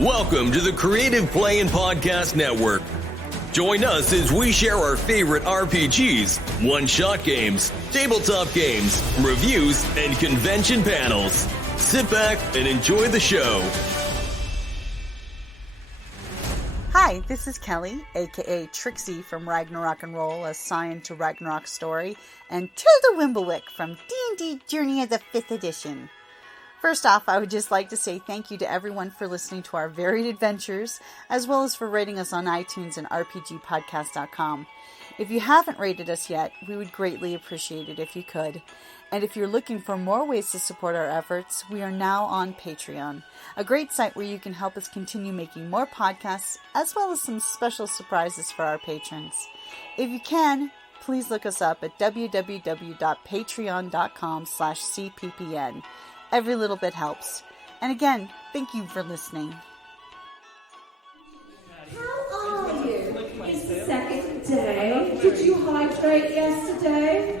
Welcome to the Creative Play and Podcast Network. Join us as we share our favorite RPGs, one-shot games, tabletop games, reviews, and convention panels. Sit back and enjoy the show. Hi, this is Kelly, aka Trixie from Ragnarok and Roll, a Scion to Ragnarok story, and Tilda Wimblewick from D&D Journey of the 5th Edition. First off, I would just like to say thank you to everyone for listening to our varied adventures, as well as for rating us on iTunes and RPGpodcast.com. If you haven't rated us yet, we would greatly appreciate it if you could. And if you're looking for more ways to support our efforts, we are now on Patreon, a great site where you can help us continue making more podcasts, as well as some special surprises for our patrons. If you can, please look us up at www.patreon.com/cppn. Every little bit helps. And again, thank you for listening. How are you? It's the second day. Did you hydrate yesterday?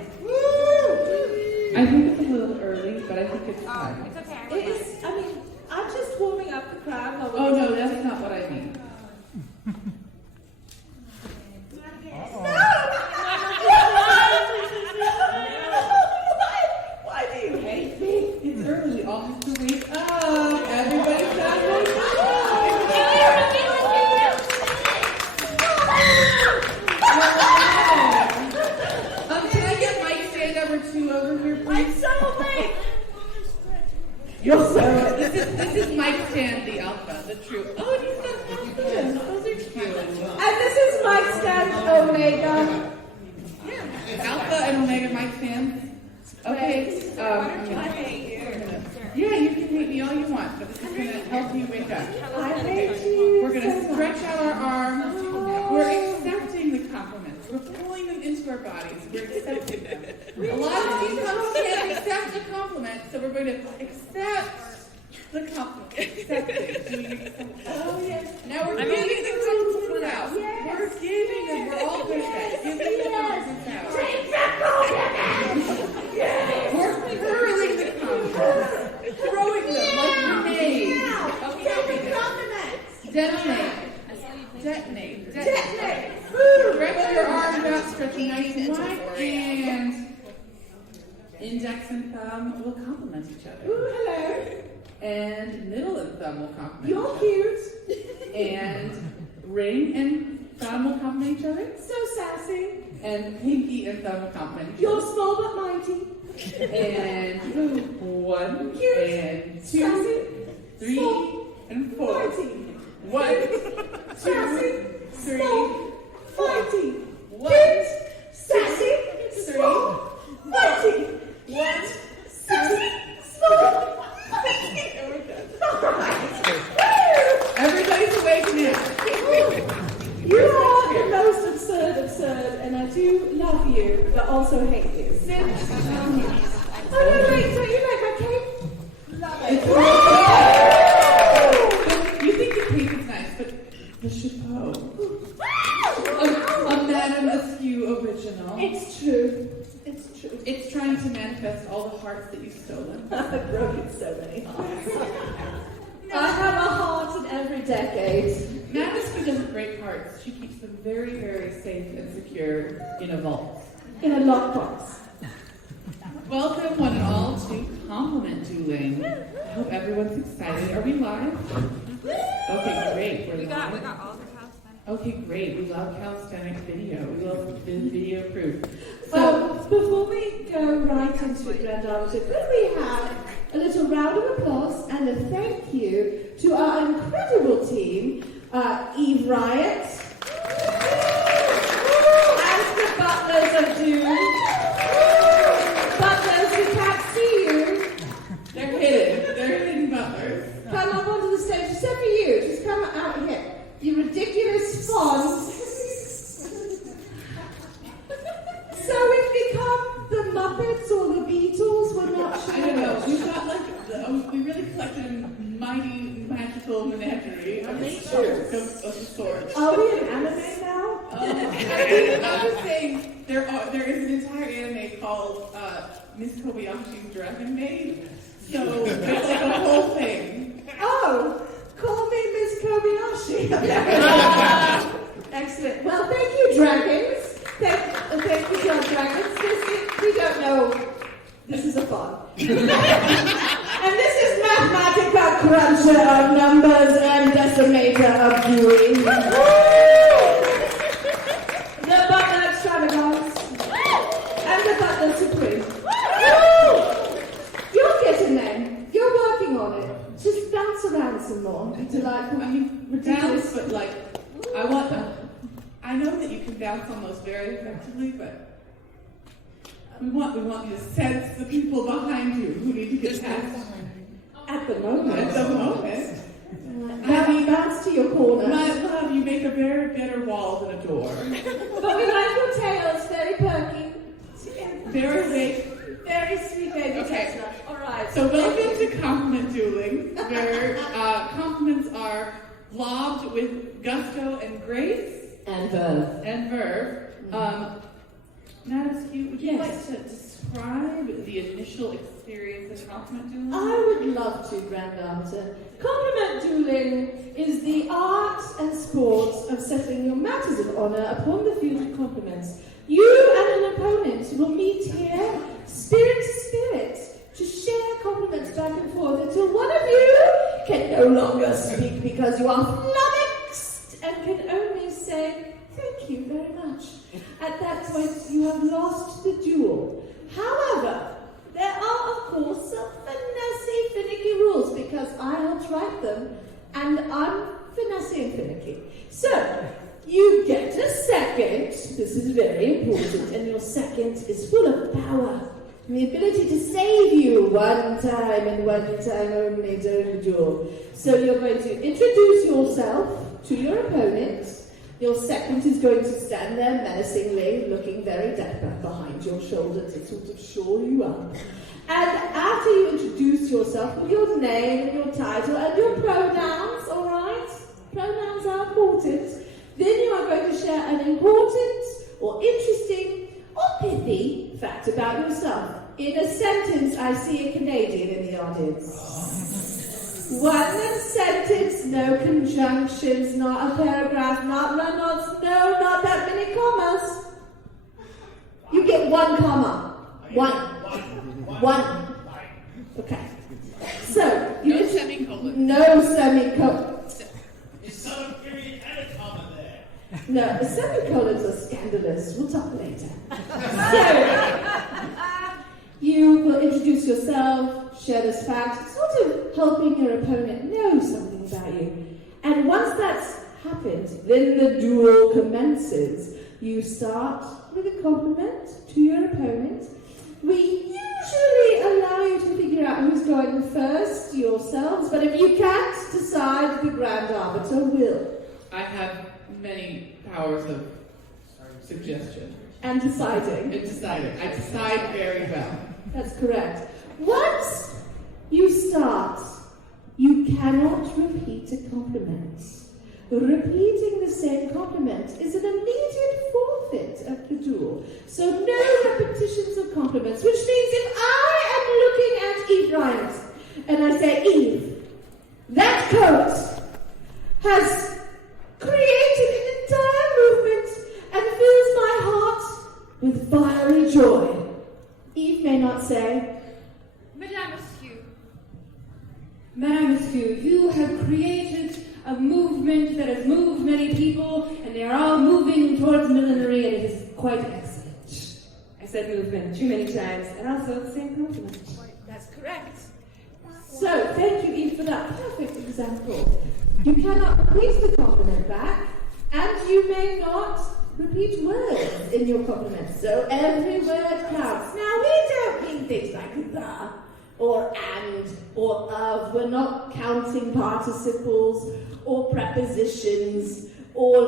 I think it's a little early, but I think it's fine. It's okay. It is, I'm just warming up the crowd. Oh no, that's not what I mean. Why do you hate me? It's early. We all have to wake up. Everybody's got to wake up. Can I get mic stand number 2 over here, please? I'm so late. You're so right. This is mic stand, the alpha, the true. Oh, he's got pumpkins. Those are cute. And this is Mike Stan Omega. Alpha and Omega mic stands. Okay. I hate you. Yeah, you can hate me all you want, but this is going to help you wake up. I hate you. We're going to stretch out our arms. We're accepting the compliments. We're pulling them into our bodies. We're accepting them. A lot of people can't accept the compliment, so we're going to accept the compliment. Accept it. Oh, yes. Now we're giving the compliment out. Yes. We're giving them. We're all good at that. Giving the compliments out. Take the compliment. Yes. We're hurling the compliments. Throwing them like grenades. Take the compliments. Detonate. Detonate. Detonate. Stretch your arms out, stretching nice and wide, and index and thumb will complement each other. Ooh, hello. And middle and thumb will complement You're each cute. other. And ring and thumb will complement each other. So sassy. And pinky and thumb will complement each You're other. small but mighty. And 1 Cute. and 2, Sassy. 3 Small. and 4. Mighty. 1, 2, Sassy. 3, Small. Mighty. 1, Cute. Sassy. 3, Small. Mighty. 1, Sassy. Small. Mighty. Everybody's awake now. You are the most absurd, and I do love you, but also hate you. Oh no, wait, don't you like my cake? Love it. You think the cake is nice, but the chapeau. A Madame Askew original. It's true. It's true. It's trying to manifest all the hearts that you've stolen. I've broken so many hearts. I have a heart in every decade. Madame Askew doesn't break hearts. She keeps them very, very safe and secure in a vault. In a lockbox. Welcome, one and all, to Compliment Dueling. I hope everyone's excited. Are we live? Okay, great. We're live. We got all the calisthenics. Okay, great. We love calisthenics video. We love video proof. So, before we go right into Grand Arbiter, could we have a little round of applause and a thank you to our incredible team, Eve Riot, and the Butlers of Doom. Butlers, we can't see you. They're hidden. They're hidden butlers. Come up onto the stage, except for you. Just come out here. You ridiculous font. So we've become the Muppets or the Beatles. We're not sure. I don't know. We've got we really collected a mighty magical menagerie of sorts. Of sorts. Are we an anime now? I was saying there is an entire anime called Miss Kobayashi's Dragon Maid. So it's like a whole thing. Oh, call me Miss Excellent. Well, thank you, dragons. Thank you to our dragons. We don't know. This is a fun. And this is Mathematica Cruncher of numbers and decimator of Dueling. The Butler Extravagance. And the Butler Supreme. You're getting there. You're working on it. Just bounce around some more. Delightful. I mean, bounce, but like, I know that you can bounce on those very effectively, but we want you to sense the people behind you who need to get past. At the moment. Bounce to your corner. My love, you make a very better wall than a door. But we like your tails, very perky. Very big. Very sweet baby. Okay. All right. So welcome to compliment dueling, where compliments are lobbed with gusto and grace. And verve. Madame Askew, would you like to describe the initial experience of compliment dueling? I would love to, Grand Arbiter. Compliment dueling is the art and sport of settling your matters of honour upon the field of compliments. You and an opponent will meet here, spirit to spirit, to share compliments back and forth until one of you can no longer speak because you are flummoxed and can only say, "Thank you very much." At that point, you have lost the duel. However, there are, of course, some finessey, finicky rules because I helped write them, and I'm finessey and finicky. So, you get a second. This is very important, and your second is full of power and the ability to save you one time and one time only during the duel. So you're going to introduce yourself to your opponent. Your second is going to stand there menacingly, looking very dapper behind your shoulder to sort of shore you up. And after you introduce yourself with your name and your title and your pronouns, all right? Pronouns are important. Then you are going to share an important or interesting or pithy fact about yourself. In a sentence, I see a Canadian in the audience. One sentence, no conjunctions, not a paragraph, not run-ons, no, not that many commas. You get one comma. One. Okay. So, no semicolon. No semicolon. It's not a period and a comma there. No, the semicolons are scandalous. We'll talk later. So, you will introduce yourself, share this fact, sort of helping your opponent know something about you. And once that's happened, then the duel commences. You start with a compliment to your opponent. We usually allow you to figure out who's going first yourselves, but if you can't decide, the Grand Arbiter will. I have many powers of suggestion. And deciding. I decide very well. That's correct. Once you start, you cannot repeat a compliment. Repeating the same compliment is an immediate forfeit of the duel. So no repetitions of compliments, which means if I am looking at Eve Bryant and I say, "Eve, that coat has created an entire movement and fills my heart with fiery joy," Eve may not say, Madame Askew, you have created a movement that has moved many people, and they are all moving towards millinery, and it is quite excellent. I said movement too many times, and also the same compliment. "That's correct." So, thank you, Eve, for that perfect example. You cannot repeat the compliment back, and you may not repeat words in your compliment. So every word counts. Now, we don't mean things like the, or and, or of. We're not counting participles, or prepositions, or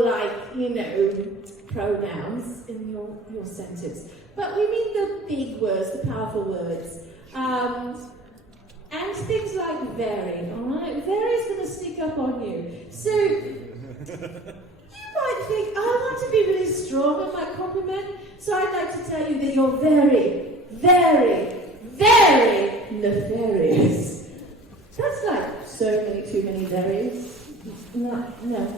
pronouns in your sentence. But we mean the big words, the powerful words. And things like very, all right? Very is going to sneak up on you. So, you might think, I want to be really strong in my compliment, so I'd like to tell you that you're very, very, very nefarious. That's like so many too many verys. No,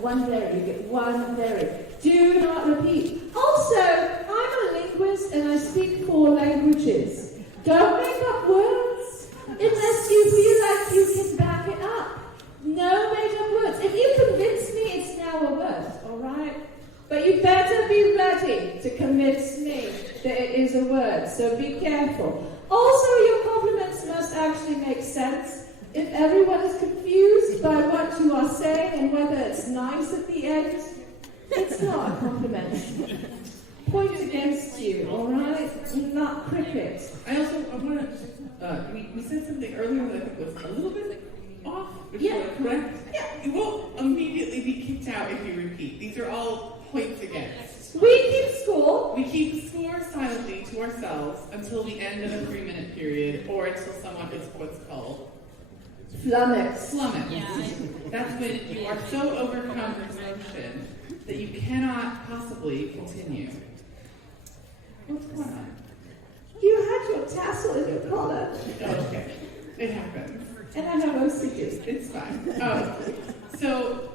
one berry. You get one berry. Do not repeat. Also, I'm a linguist and I speak 4 languages. Don't make up words unless you feel like you can back it up. No made up words. If you convince me, it's now a word, alright? But you better be ready to convince me that it is a word, so be careful. Also, your compliments must actually make sense. If everyone is confused by what you are saying and whether it's nice at the end, it's not a compliment. Point against you, alright? Not cricket. I want to, we said something earlier that I think was a little bit off, which is correct. Yeah. You won't immediately be kicked out if you repeat. These are all points against. We keep score. We keep score silently to ourselves until the end of a 3-minute period, or until someone is what's called Flummox. That's when you are so overcome with emotion that you cannot possibly continue. What's going on? You had your tassel in your collar. Oh, okay. It happens. And I have OCD. It's fine. So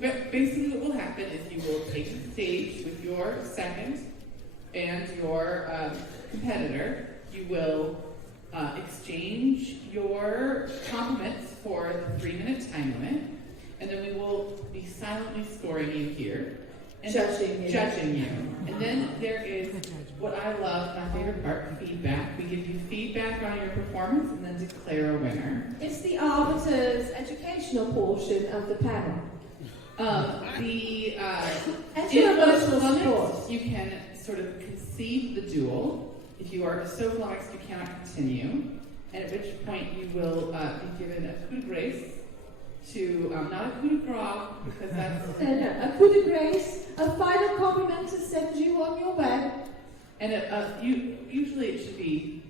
basically what will happen is you will take the stage with your second and your competitor. You will exchange your compliments for the 3-minute time limit, and then we will be silently scoring you here. And judging you. And then there is what I love, my favorite part, feedback. We give you feedback on your performance and then declare a winner. It's the arbiter's educational portion of the panel. You can sort of concede the duel. If you are so flummoxed you cannot continue, and at which point you will be given a coup de grace to, not a coup de grace, because that's... a coup de grace, a final compliment to send you on your way. And usually it should be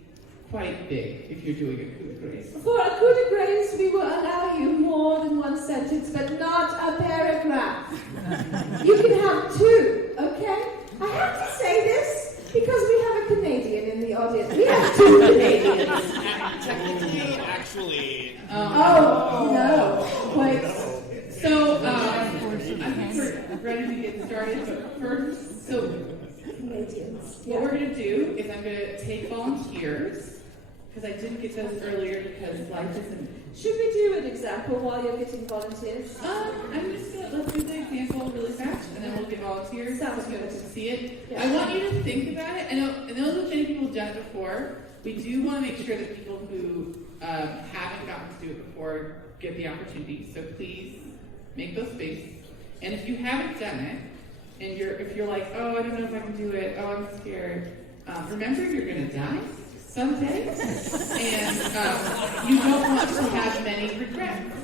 quite big if you're doing a coup de grace. For a coup de grace, we will allow you more than one sentence, but not a paragraph. You can have 2, okay? I have to say this because we have a Canadian in the audience. We have 2 Canadians. Technically, actually. No. Wait. So, I think we're ready to get started, but first, Canadians. What we're going to do is I'm going to take volunteers, because I didn't get those earlier because life isn't... Should we do an example while you're getting volunteers? I'm just going to, let's do the example really fast, and then we'll get volunteers. Sounds good to see it. Yeah. I want you to think about it. I know that many people have done it before. We do want to make sure that people who haven't gotten to do it before get the opportunity, so please make those space. And if you haven't done it, and if you're like, oh, I don't know if I can do it, oh, I'm scared, remember you're going to die someday, and you don't want to have many regrets.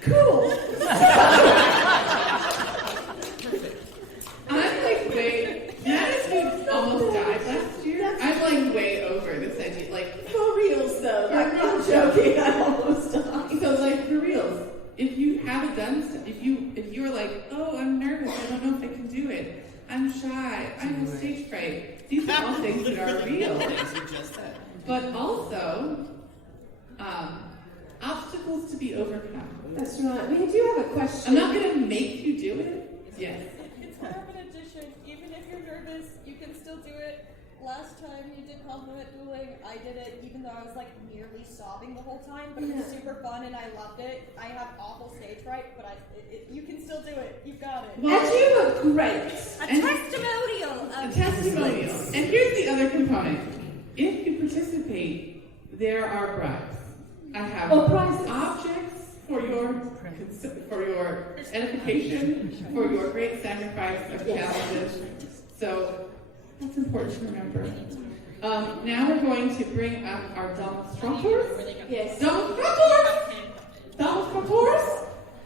Cool. I'm like Madame almost died last year. I'm like way over this idea. Like, For reals though, I'm not joking, I almost died. so like for reals, if you haven't done stuff, if you're like, oh, I'm nervous, I don't know if I can do it, I'm shy, I have stage fright. These are all things that are real. But also, obstacles to be overcome. That's right. We do have a question. I'm not going to make you do it. Yes. It's more of an addition. Even if you're nervous, you can still do it. Last time you did compliment dueling, I did it even though I was like nearly sobbing the whole time, but it was super fun and I loved it. I have awful stage fright, but you can still do it. You've got it. Well, and you were great. A testimonial. A testimonial. And here's the other component. If you participate, there are bribes. I have objects for your edification, for your great sacrifice of challenges. So that's important to remember. Now we're going to bring up our demonstrators. Yes. Demonstrators.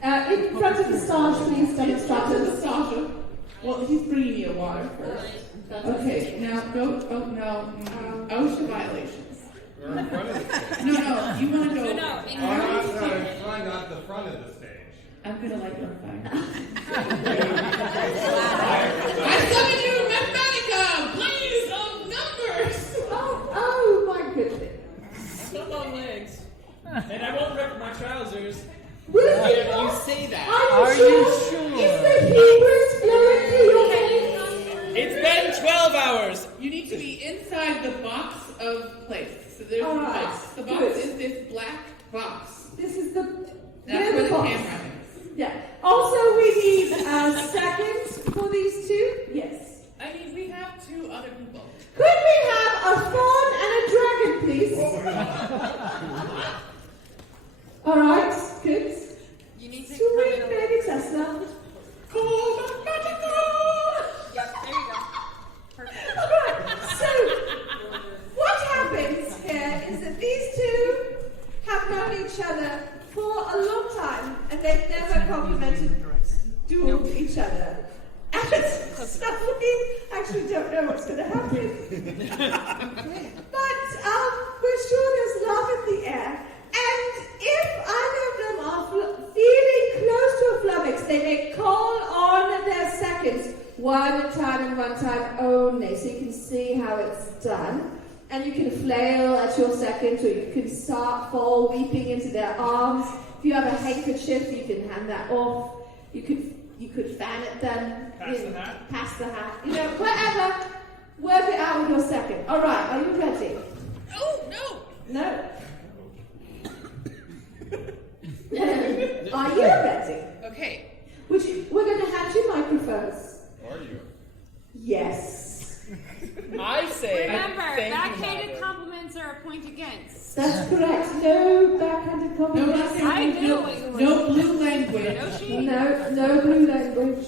In front of the stage, please, In front of the demonstrators. stage. Well, he's bringing me a water first. Okay, now go. Oh no, OSHA violations. We're in front of the stage. No, you want to go. Not the front of the stage. I'm gonna light your fire. I summon you, Mathematica, please of numbers. in 12 hours. You need to be inside the box of place. So there's All the right. box. The box Good. is this black box. This is the... That's where the box. camera is. Yeah. Also, we need a second for these two. Yes. I mean, we have 2 other people. Could we have a fawn and a dragon, please? All right. Good. You need to come Sweet in a baby Tesla. Call the magical! Yep, there you go. Perfect. All right. So, what happens here is that these two have known each other for a long time, and they've never complimented dueled each other. And so we actually don't know what's going to happen. But we're sure there's love in the air. And if either of them are feeling close to a flummox, they may call on their seconds one time and one time only, so you can see how it's done. And you can flail at your seconds, or you can start fall weeping into their arms. If you have a handkerchief, you can hand that off. You could fan at them. Pass the hat. Pass the hat. You know, whatever. Work it out with your second. All right, are you ready? Oh, no! No. Are you ready? Okay. We're going to hand you microphones. Are you? Yes. I say. Remember, thank you, backhanded Mother. compliments are a point against. That's correct. No backhanded No, compliments. not I knew no, what you were no doing. blue language. No she. No blue language.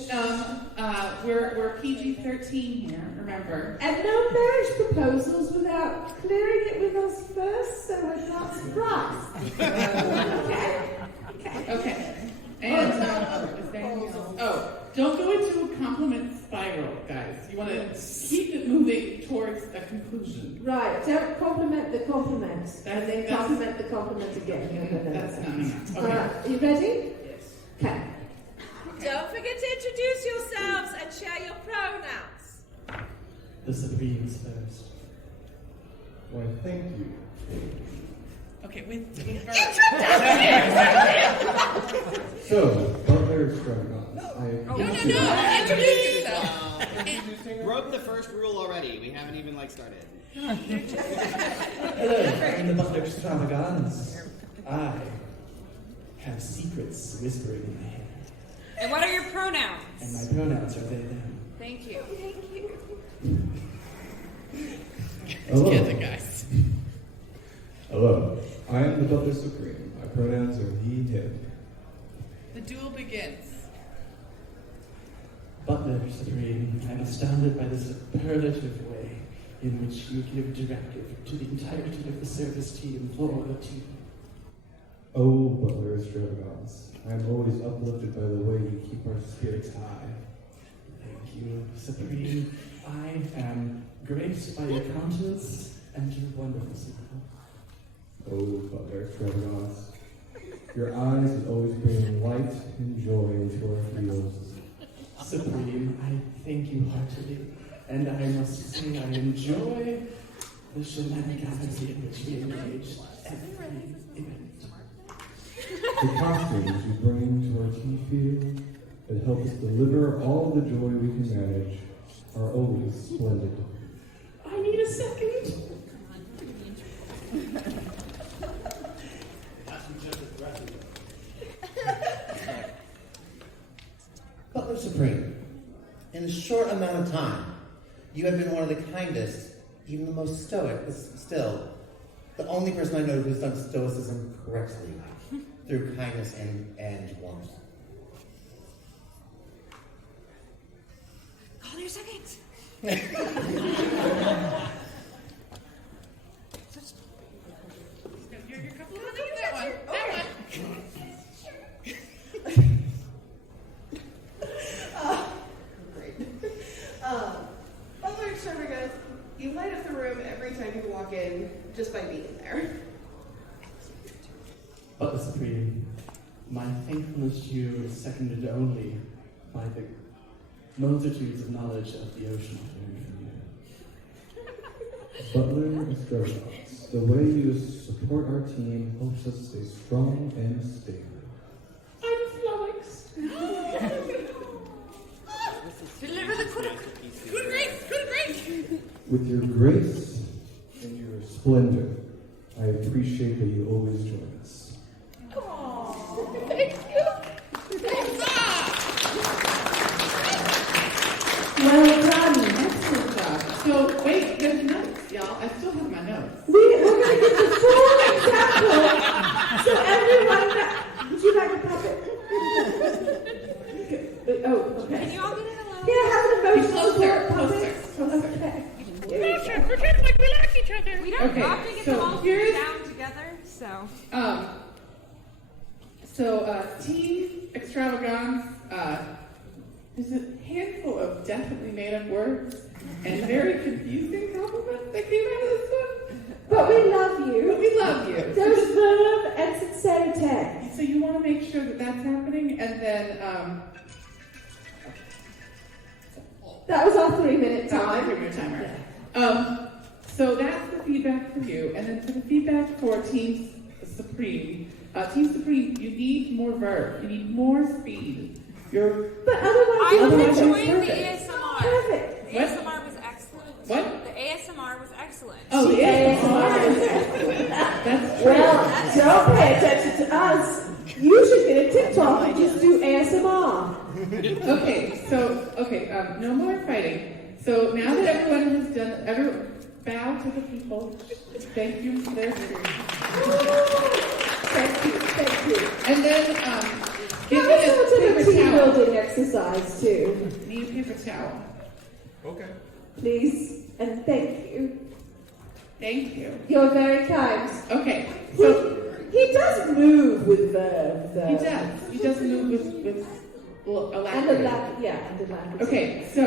We're PG-13 here, remember. And no marriage proposals without clearing it with us first, so we're not surprised. Okay. And, is there anything else? Oh, don't go into a compliment spiral, guys. You want to keep it moving towards a conclusion. Right, don't compliment the compliment, and then That's- compliment the compliment again. No. That's not enough. All Okay. right, are you ready? Yes. Okay. Don't forget to introduce yourselves and share your pronouns. The Supremes first. Why, thank you. Okay, with So, Butler Stroganoff. No, introduce yourself. Broke the first rule already. We haven't even started. Hello, I'm the Butler Extravagance. I have secrets whispering in my head. And what are your pronouns? And my pronouns are they, them. Thank you. Hello. Get the guys. Hello. I am the Butler Supreme. My pronouns are he, him. The duel begins. Butler Supreme, I'm astounded by the superlative way in which you give directive to the entirety of the service team for the team. Oh, Butler Extravagance. I am always uplifted by the way you keep our spirits high. Thank you, Supreme. I am graced by your countenance and your wonderful smile. Oh, Butler Extravagance. Your eyes is always bringing light and joy into our fields. Supreme, I thank you heartily, and I must say I enjoy the shenanigans in which we engage every event. The costumes you bring to our tea field that help us deliver all the joy we can manage are always splendid. I need a second. Butler Supreme, in a short amount of time, you have been one of the kindest, even the most stoic, but still, the only person I know who's done stoicism correctly, through kindness and warmth. Call your second. Your couple of that one. That one. Great. Butler Extravagance, you light up the room every time you walk in just by being there. Butler Supreme, my thankfulness to you is seconded only by the multitudes of knowledge of the ocean I've learned from you. Butler Extravagance. The way you support our team helps us stay strong and stable. I'm flummoxed. Deliver the good Good grace, good grace. With your grace and your splendor, I appreciate that you always join us. Thank you. Well done. Excellent job. So, wait, there's notes, y'all. I still have my notes. We're going to get the full example. So everyone, would you like a puppet? Oh, okay. Can you all get in a little? Yeah, have an emotional Closer, puppet. closer. Okay. Pretend like we like each other. We don't Okay, often get so them all here's- down together, so. Team Extravagance is a handful of definitely made up words and very confusing compliments that came out of this one. But we love you. But we love you. There's verve and sincerity. So you want to make sure that that's happening, and then That was our 3-minute time. 3-minute timer. So that's the feedback for you, and then for the feedback for Team Supreme. Team Supreme, you need more verb. You need more speed. But otherwise, I you're was perfect. enjoying the ASMR. Perfect. The ASMR was excellent. What? The ASMR was excellent. Oh, the ASMR is excellent. That's true. Well, don't pay attention to us. You should get a TikTok and just do ASMR. Okay, no more fighting. So now that everyone has done, bow to the people. Thank you for their experience. Thank you. And then, give me That was sort a of a paper team towel. building exercise too. Need a paper towel. Okay. Please and thank you. Thank you. You're very kind. Okay, so He does move with verve, though. he does. He does move with alacrity. And alacrity. Okay, so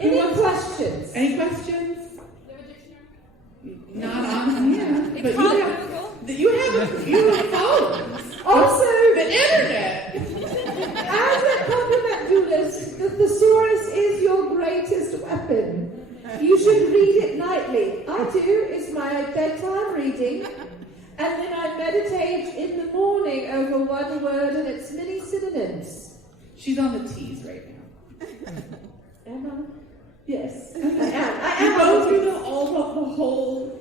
who Any wants- questions? Any questions? Not on here, but you have phones. Also, The internet. as a compliment duelist, the thesaurus is your greatest weapon. You should read it nightly. I do. It's my bedtime reading. And then I meditate in the morning over one word and its many synonyms. She's on the T's right now. Am I? Yes. I You am. go through the whole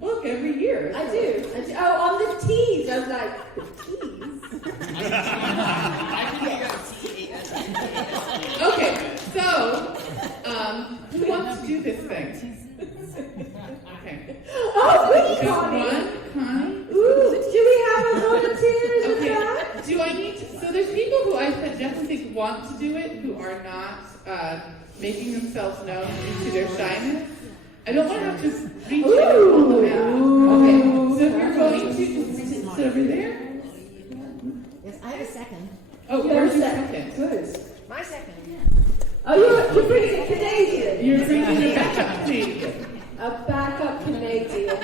book every year. I do. Oh, on the T's. I was like, the T's? Okay, so who wants to do this thing? Okay. Oh, we Just Connie. one, Connie. Ooh, do we have a volunteer in the Okay. back? Do I need to? So there's people who I definitely think want to do it who are not making themselves known due to their shyness. I don't want to have to reach in and pull them out. Okay. So if you're going to sit over there. Yes, I have a second. Oh, where's your second? Good. My second. Oh, you're bringing a Canadian. You're bringing a backup Canadian. A backup Canadian.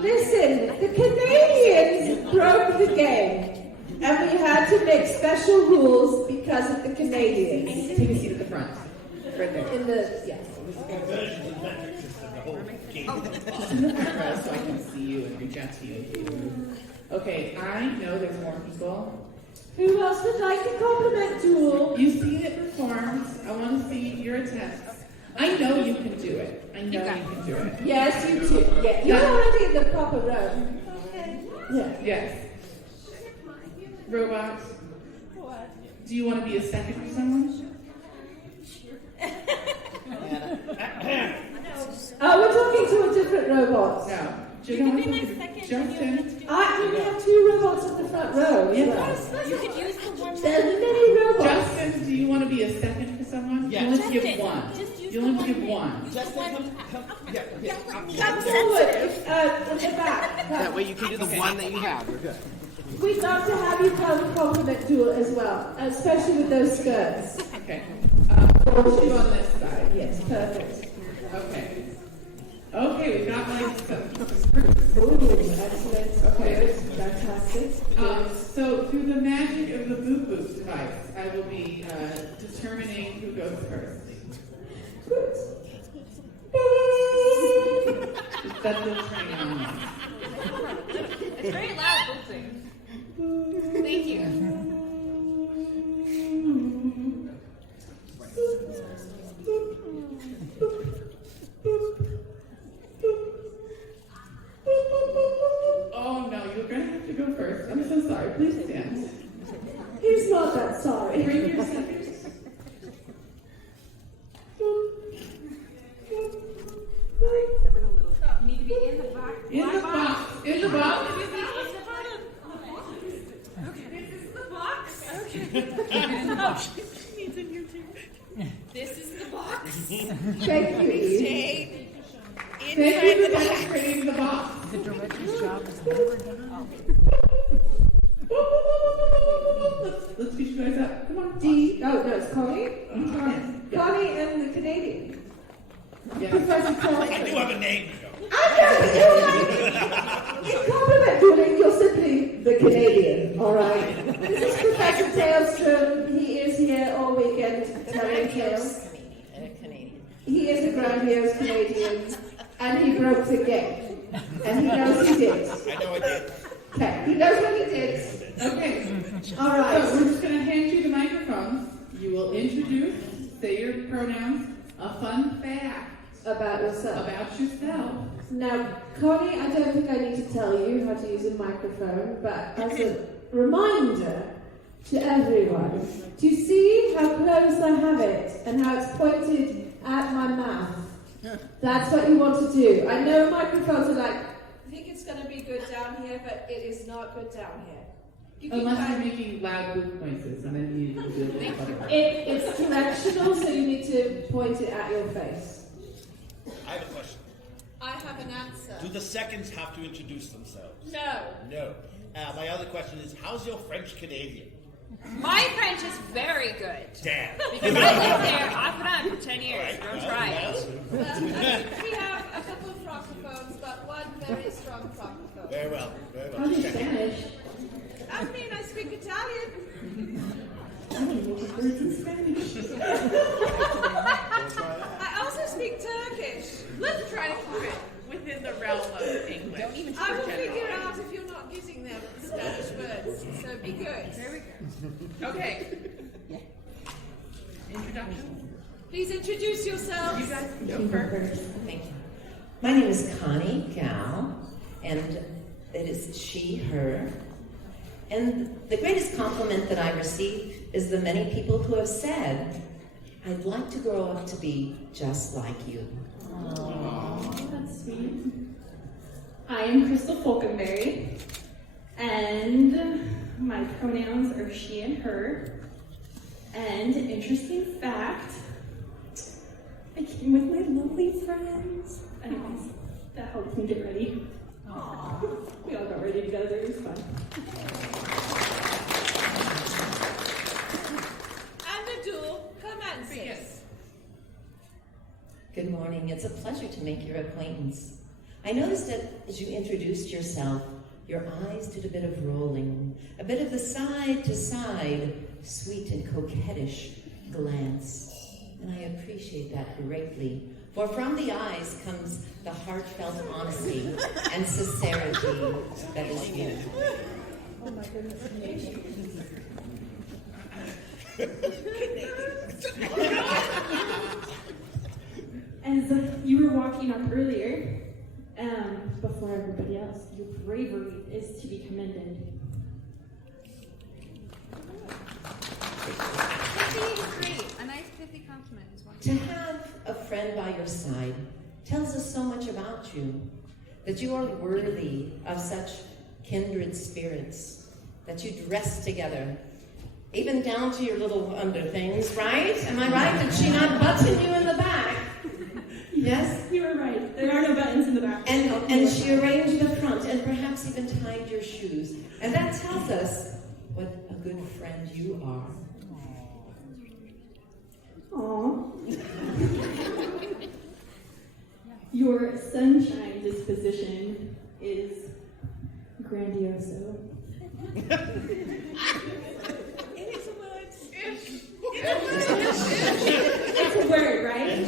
Listen, the Canadians broke the game, and we had to make special rules because of the Canadians. Take a seat at the front. Right there. In the, yes. Just in the front row so I can see you and reach out to you. Okay, I know there's more people. Who else would like a compliment duel? You've seen it performed. I want to see your attempts. I know you can do it. I know you can do it. Yes, you too. Yeah, you're already in the proper row. Yeah. Yes. Robot. Do you want to be a second for someone? Oh, we're talking to a different robot. No. You can be my second. Justin. We have 2 robots in the front row. as Yeah. well. You could use the one. There's many robots. Justin, do you want to be a second for someone? Yeah. You only give Justin, one. just use You the only one give thing. one. Use the one. Come forward, in the back. That way you can do the one that you have. You're good. We'd love to have you come compliment duel as well, especially with those skirts. Okay. You on this side. Yes, perfect. Okay. Okay, we've got like some. Ooh, excellent. Okay. Good. Fantastic. So through the magic of the boop boop device, I will be determining who goes first. Good. That's the train on. It's very loud booping. Thank you. Oh no, you're gonna have to go first. I'm so sorry. Please stand. He's not that sorry. Bring your stickers. You need to be in the box. In the box. In the box. This is the box. Okay. Needs in here too. This is the box. Thank you. Stay Thank you for demonstrating the box. The director's job is never done. Let's get you guys up. Come on. No, it's Connie. Connie and the Canadian. Professor Charles. I do have a name. In compliment dueling, you're simply the Canadian, all right? This is Professor Tailstrom. He is here all weekend telling tales. He is a grandiose Canadian, and he broke the game. And he knows he did. I know I did. Okay, he knows what he did. Okay. All right. So we're just going to hand you the microphones. You will introduce, say your pronouns, a fun fact About yourself. about yourself. Now, Connie, I don't think I need to tell you how to use a microphone, but as a reminder to everyone to see how close I have it and how it's pointed at my mouth. That's what you want to do. I know microphones are like, I think it's going to be good down here, but it is not good down here. You keep Unless you're trying- making loud boop noises, and then you do it. it's directional, so you need to point it at your face. I have a question. I have an answer. Do the seconds have to introduce themselves? No. No. My other question is, how's your French Canadian? My French is very good. Damn. Because I lived there off and on for 10 years. Don't try it. We have a couple of francophones, but one very strong francophone. Very well. Very well. How's your Just checking. Spanish? I mean, I speak Italian. I don't know what words in Spanish. I also speak Turkish. Let's try to keep it within the realm of English. Don't even I will pretend. figure out if you're not using them Spanish words. So be good. Very good. Okay. Introduction. Please introduce yourselves. You guys can go first. Thank you. My name is Connie Gal, and it is she, her. And the greatest compliment that I receive is the many people who have said, I'd like to grow up to be just like you. Aww, that's sweet. I am Crystal Falconberry, and my pronouns are she and her. And interesting fact, I came with my lovely friends. Anyways, that helped me get ready. Aww. We all got ready together, it was fun. And the duel commences. Good morning. It's a pleasure to make your acquaintance. I noticed that as you introduced yourself, your eyes did a bit of rolling, a bit of the side to side, sweet and coquettish glance. And I appreciate that greatly. For from the eyes comes the heartfelt honesty and sincerity that is you. Oh my goodness. As you were walking up earlier, before everybody else, your bravery is to be commended. Pithy is great. A nice pithy compliment is To wonderful. have a friend by your side tells us so much about you, that you are worthy of such kindred spirits, that you dress together, even down to your little underthings, right? Am I right? Did she not button you in the back? Yes? You were right. There are no buttons in the back. And she arranged the front and perhaps even tied your shoes. And that tells us what a good friend you are. Aww. Your sunshine disposition is grandioso. It is a word. It's a word, right?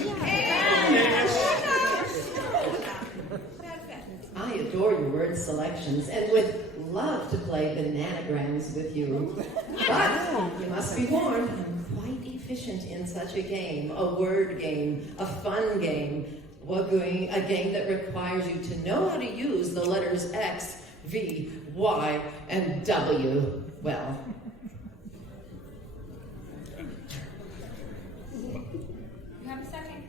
I adore your word selections and would love to play bananagrams with you. But you must be warned, I'm quite a proficient in such a game, a word game, a fun game, a game that requires you to know how to use the letters X, V, Y, and W well. You have a second.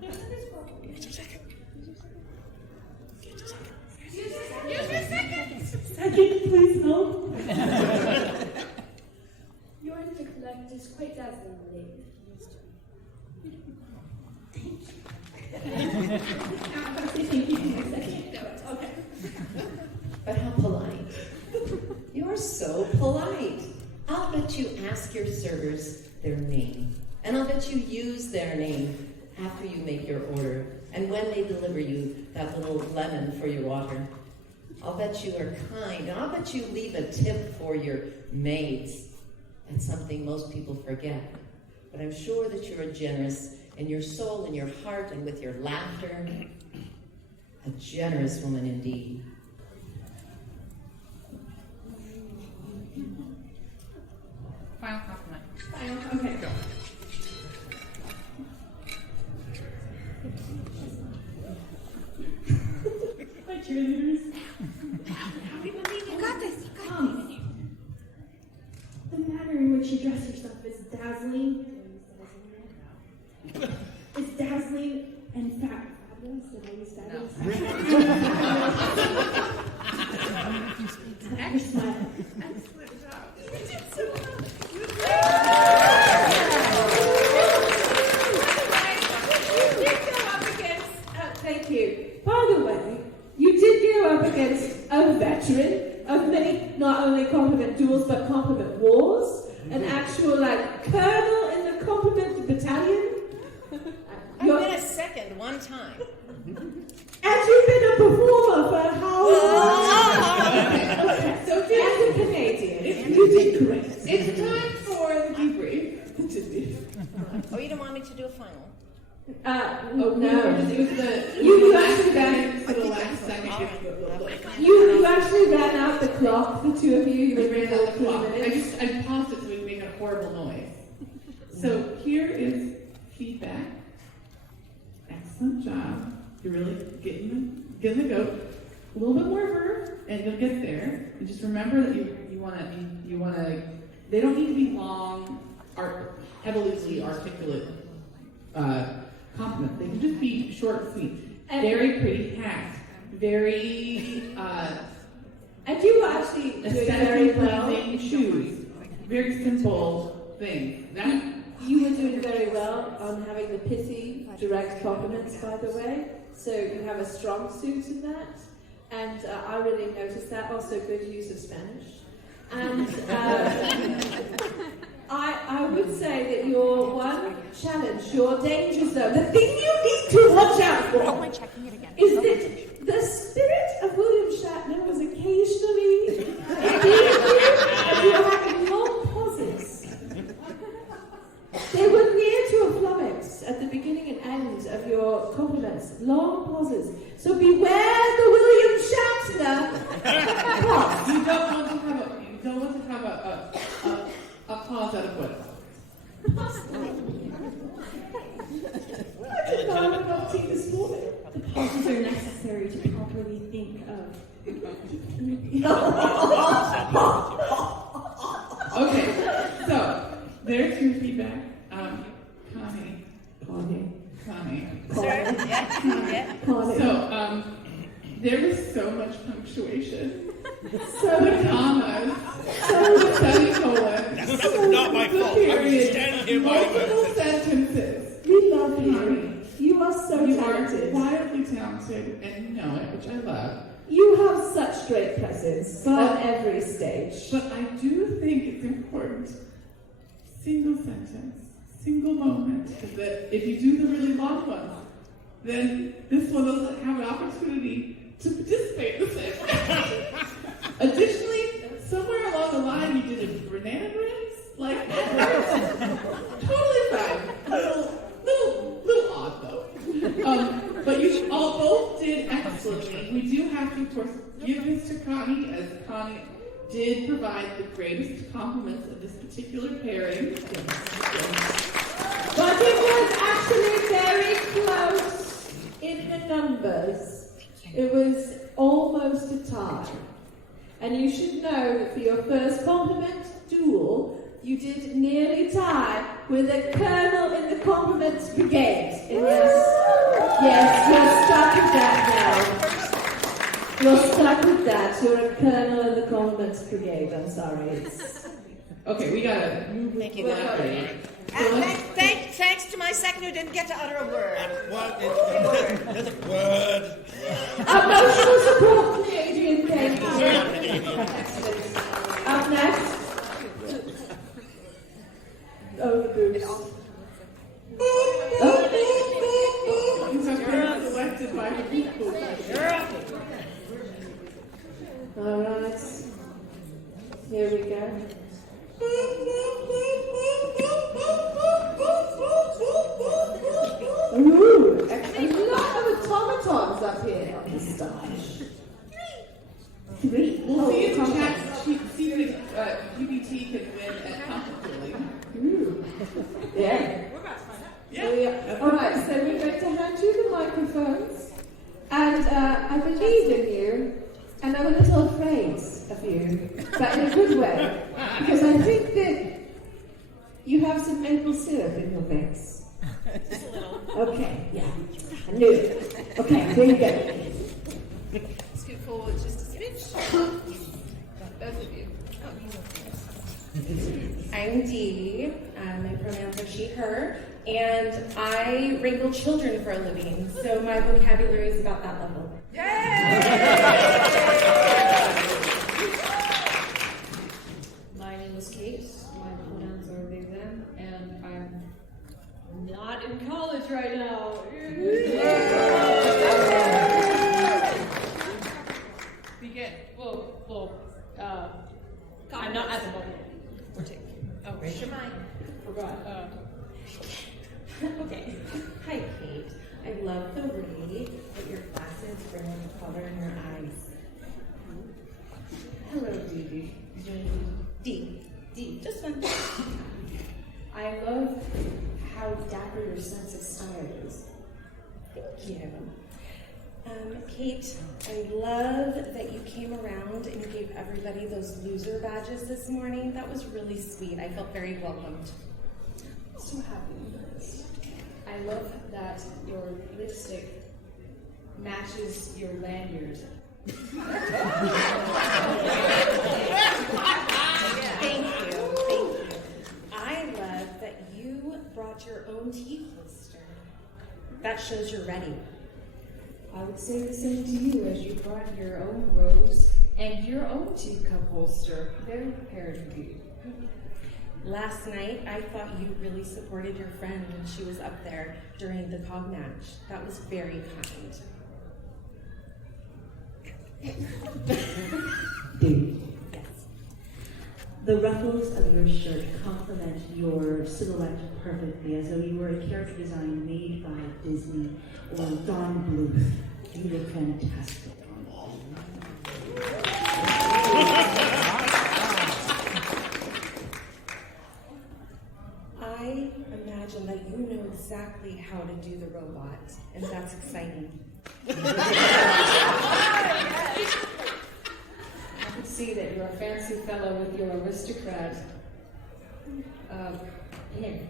Use your second. Second, please, no. Your intellect is quite dazzling, lady. But how polite. You are so polite. I'll bet you ask your servers their name. And I'll bet you use their name after you make your order. And when they deliver you that little lemon for your water. I'll bet you are kind. And I'll bet you leave a tip for your maids. That's something most people forget. But I'm sure that you're generous in your soul, in your heart, and with your laughter. A generous woman indeed. Final compliment. Okay, go. My cheerleaders. You got this. You got this. The manner in which you dress yourself is dazzling. It's dazzling and fabulous. Did I use fabulous? Your smile. Excellent job. You did so well. You did go up against. Thank you. By the way, you did go up against a veteran of many, not only compliment duels, but compliment wars. An actual, colonel in the compliment battalion. I've been a second one time. And you've been a performer for how long? Okay, so as a Canadian, you did great. It's time for the debrief. Oh, you don't want me to do a final? No. It was the You last actually second to the last second. You actually ran out the clock, the two of you. You ran out the clock. minutes. I paused it so we could make a horrible noise. So here is feedback. Excellent job. You're really getting the goat. A little bit more verb, and you'll get there. And just remember that you want to. They don't need to be long, heavily articulate compliments. They can just be short and sweet. And very pretty hat. Very and you actually doing very well. Shoes. Very simple things. That. You were doing very well on having the pithy, direct compliments, by the way. So you have a strong suit in that. And I really noticed that. Also, good use of Spanish. And I would say that your one challenge, your danger zone, the thing you need to watch out for is that the spirit of William Shatner was occasionally and you were having long pauses. They were near to a flummox at the beginning and end of your compliments. Long pauses. So beware the William Shatner pause. You don't want to have a pause out of what? I did not have enough tea this morning. The pauses are necessary to properly think of. Okay, so there's your feedback. Connie. So, there was so much punctuation. So the commas. So the semicolon. That was not my fault. I was standing here by multiple sentences. We love you. You are so talented. You are quietly talented, and you know it, which I love. You have such great presence on every stage. But I do think it's important. Single sentence, single moment. That if you do the really long ones, then this one doesn't have an opportunity to participate in the same way. Additionally, somewhere along the line you did a banana rinse. Totally fine. Little odd though. But you both did excellently. We do have to, of course, give this to Connie, as Connie did provide the greatest compliments of this particular pairing. But it was actually very close in the numbers. It was almost a tie. And you should know that for your first compliment duel, you did nearly tie with a colonel in the compliments brigade. And yes, you're stuck with that now. You're stuck with that. You're a colonel in the compliments brigade. I'm sorry. Okay, we gotta move. Thank you, Thanks to my second who didn't get to utter a word. Word. Emotional support, Canadian. Thank you. Up next. Oh, the boobs. You have been selected by the people. All right. Here we go. Ooh, a lot of automatons up here on this stage. Three. We'll see if GPT can win at comfort dueling. Ooh. Yeah. We're about to find out. Yeah. All right, so we're going to hand you the microphones, and I believe in you, and I'm a little afraid of you, but in a good way, because I think that you have some maple syrup in your veins. Just a little. Okay, yeah, I knew it. Okay, here you go. Scoot forward just a smidge. Both of you. I'm Dee. My pronouns are she, her, and I wrangle children for a living, so my vocabulary is about that level. My name is Kate. My pronouns are they, them, and I'm not in college right now. Begin. I'm not at the moment. Oh, raise your mic. Forgot. Okay. Hi, Kate. I love the way that your glasses bring out the color in your eyes. Hello, Dee. Dee, just one. I love how dapper your sense of style is. Thank you. Kate, I love that you came around and gave everybody those loser badges this morning. That was really sweet. I felt very welcomed. So happy. I love that your lipstick matches your lanyard. Thank you. I love that you brought your own tea holster. That shows you're ready. I would say the same to you as you brought your own rose and your own teacup holster. Very prepared for you. Last night, I thought you really supported your friend when she was up there during the cog match. That was very kind. Yes. The ruffles of your shirt complement your silhouette perfectly, as though you were a character design made by Disney or Don Bluth. You look fantastic. I imagine that you know exactly how to do the robot, and that's exciting. I can see that you're a fancy fellow with your aristocrat pin.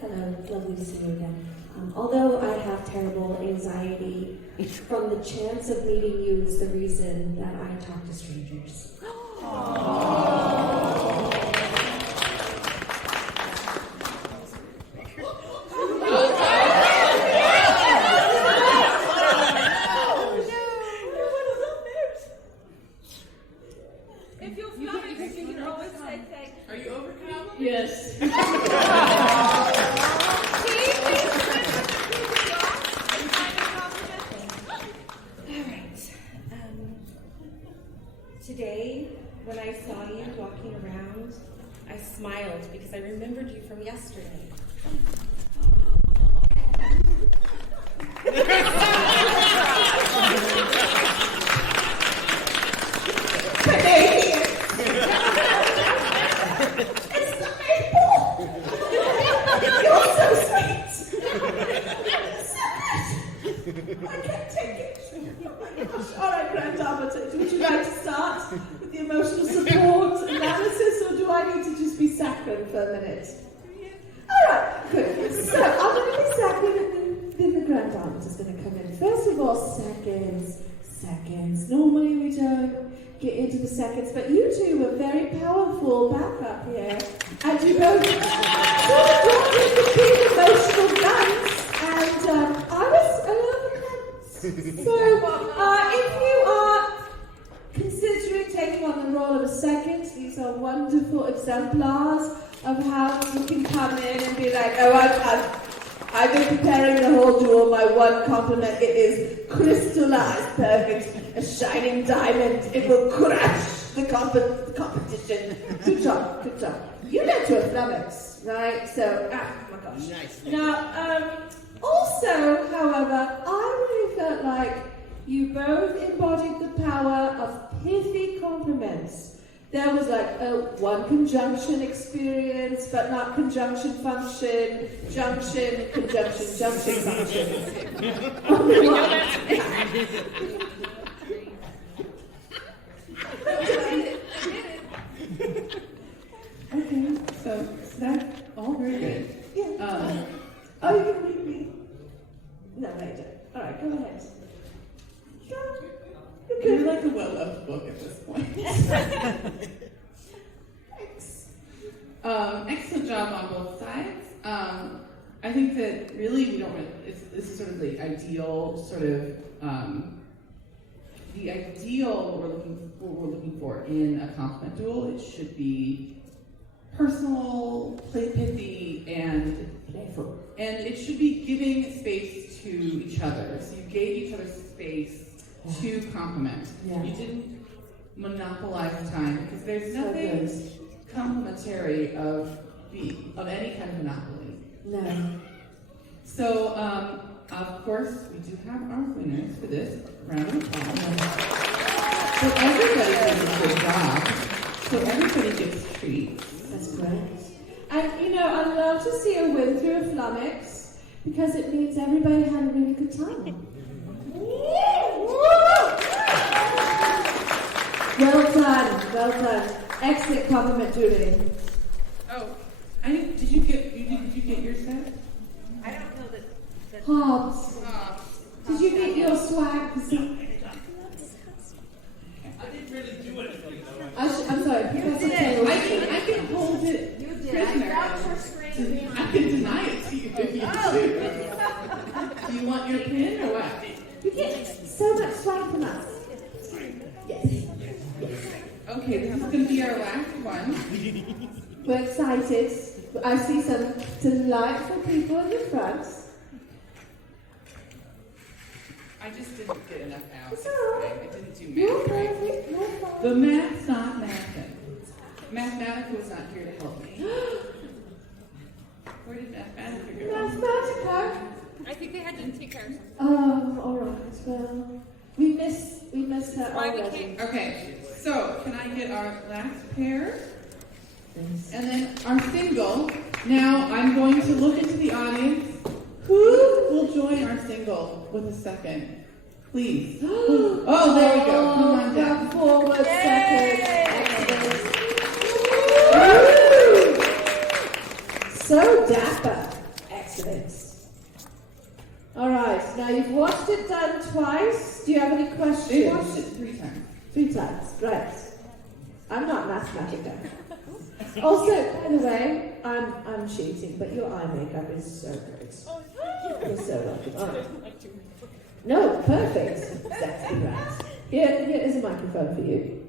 Hello, lovely to see you again. Although I have terrible anxiety from the chance of meeting you is the reason that I talk to strangers. If you're flummoxed, you can always say thank you. Are you overcome? Yes. Today, when I saw you walking around, I smiled because I remembered you from yesterday. for a minute. Alright, good. So, I'm going to be second, and then the Grand Arbiter's going to come in. First of all, seconds. Normally we don't get into the seconds, but you two were very powerful back up here. And you both sort of dropped into big emotional dance, and I was a little tense. So, if you are considering taking on the role of a second, these are wonderful exemplars of how you can come in and be like, oh, I've been preparing the whole duel. My one compliment, it is crystallized, perfect, a shining diamond. It will crash the competition. Good job. You went to a flummox, right? So, oh my gosh. Nice. Now, also, however, I really felt like you both embodied the power of pithy compliments. There was like one conjunction experience, but not conjunction function, junction, conjunction, junction function. Okay, so that's all very good. Yeah. Oh, you can read me? No, I don't. All right, go ahead. You're like a well-loved book at this point. Thanks. Excellent job on both sides. I think that really we don't really, this is sort of the ideal what we're looking for in a compliment duel. It should be personal, pithy, and playful. And it should be giving space to each other. So you gave each other space to compliment. Yeah. You didn't monopolize time because there's nothing complimentary of any kind of monopoly. No. So, of course, we do have our winners for this round of applause. So everybody does a good job. So everybody gets treats. That's great. And I love to see a win through a flummox because it means everybody had a really good time. Well done. Excellent compliment, Dueling. Oh, did you get your set? I don't know that. Hobbs. Did you get your swag? I didn't really do anything though. I'm sorry. I can hold it. You did. I grabbed her screen. I can deny it to you if you do. Do you want your pin or what? You get so much swag from us. Yes. Okay, this is going to be our last one. We're excited. I see some delightful people in the front. I just didn't get enough out. It's all right. I didn't do You're math right. perfect. No problem. The math's not mathing. Mathematica was not here to help me. Where did Mathematica go? Mathematica. I think they had to take care of something. Oh, all right. Well, we missed her already. Okay, so can I get our last pair? And then our single. Now I'm going to look into the audience. Who will join our single with a second? Please. Oh, there we go. Come on down. Come forward, second. So dapper. Excellent. All right. Now you've watched it done twice. Do you have any questions? They watched it 3 times. 3 times. Right. I'm not Mathematica. Also, by the way, I'm cheating, but your eye makeup is so great. You're so lucky. All right. No, perfect. That's right. Here is a microphone for you.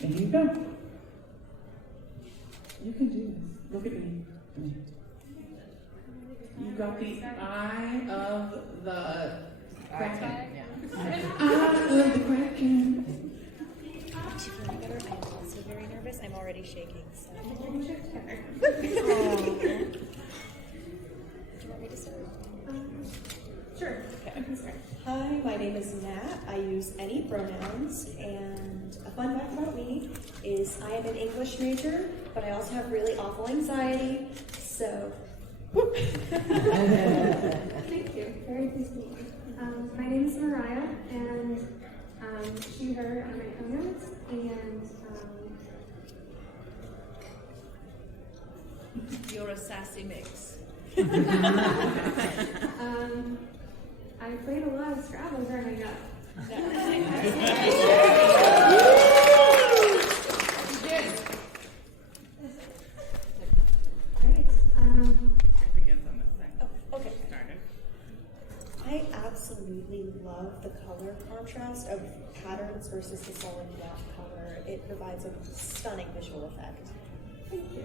And you go. You can do this. Look at me. You got the eye of the kraken. Eye of the kraken. To feel better, I'm also very nervous. I'm already shaking. So. Do you want me to start? Sure. Okay. Hi, my name is Nat. I use any pronouns, and a fun fact about me is I am an English major, but I also have really awful anxiety. So. Thank you. Very pleased to meet you. My name is Mariah, and she, her are my pronouns, and You're a sassy mix. I played a lot of Scrabble growing up. Okay. I absolutely love the color contrast of patterns versus the solid black color. It provides a stunning visual effect. Thank you.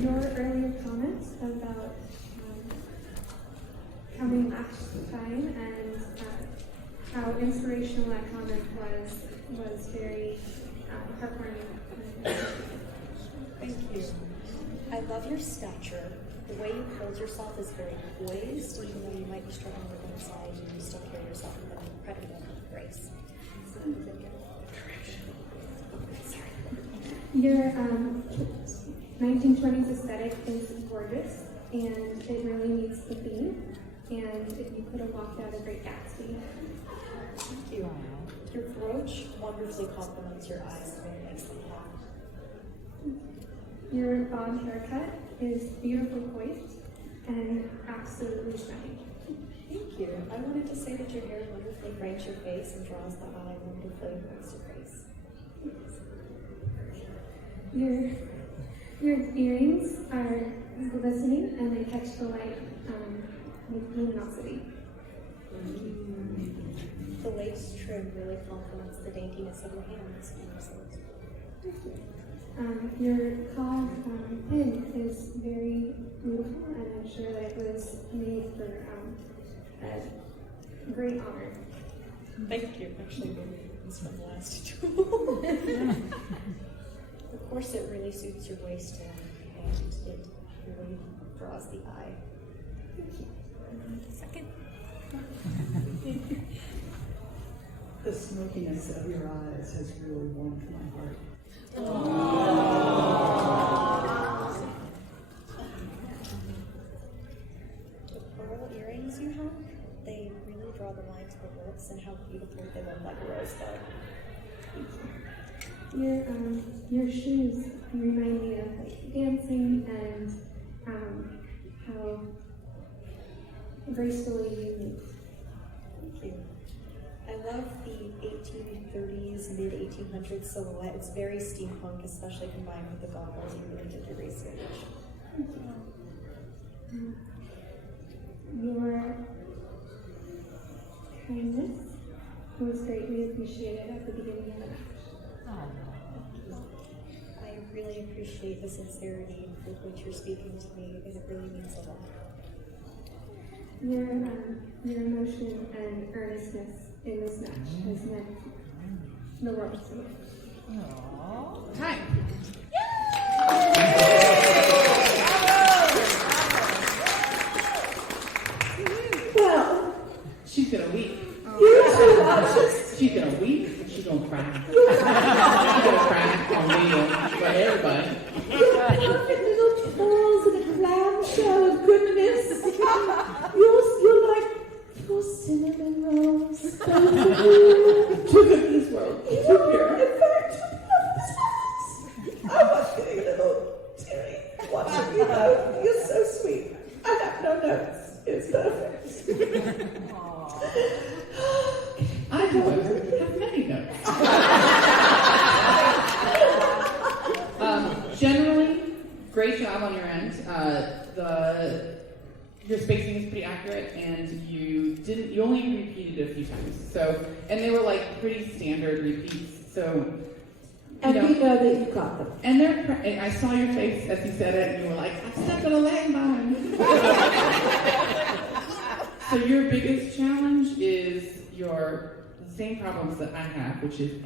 Your earlier comments about coming last time and how inspirational that comment was very heartwarming. Thank you. I love your stature. The way you hold yourself is very poised, even though you might be struggling with one side, you still carry yourself with an incredible grace. Your 1920s aesthetic is gorgeous, and it really meets the theme, and you could have walked out a great Gatsby. Thank you. Your brooch wonderfully complements your eyes and really makes them pop. Your bob haircut is beautifully poised and absolutely stunning. Thank you. I wanted to say that your hair wonderfully frames your face and draws the eye wonderfully and makes your face. Your earrings are glistening and they catch the light with luminosity. The lace trim really complements the daintiness of your hands. Your claw pin is very beautiful, and I'm sure that it was made for a great honor. Thank you. Actually, maybe it's from the last two. The corset really suits your waistline, and it really draws the eye. Thank you. Second. The smokiness of your eyes has really warmed my heart. The pearl earrings you have, they really draw the line to the lips and how beautiful they look like a rosebud. Your shoes remind me of like dancing and how gracefully you move. Thank you. I love the 1830s, mid-1800s silhouette. It's very steampunk, especially combined with the goggles. You really did your research. Your kindness was greatly appreciated at the beginning of the match. I really appreciate the sincerity with which you're speaking to me, and it really means a lot. Your emotion and earnestness in this match has meant the world to me. Time. Well, she's gonna weep. She's gonna weep and she's gonna cry. She's gonna cry on me and for everybody. Perfect little twirls and a clamshell of goodness. You're like your cinnamon rolls. Two cookies world. You're in fact I was getting a little teary watching you both. You're so sweet. I have no notes. It's perfect. I, however, have many notes. Generally, great job on your end. Your spacing is pretty accurate, and you only repeated a few times. So, and they were like pretty standard repeats. So, and we know that you got them. And I saw your face as you said it, and you were like, "I'm stuck on a landmine." So your biggest challenge is the same problems that I have, which is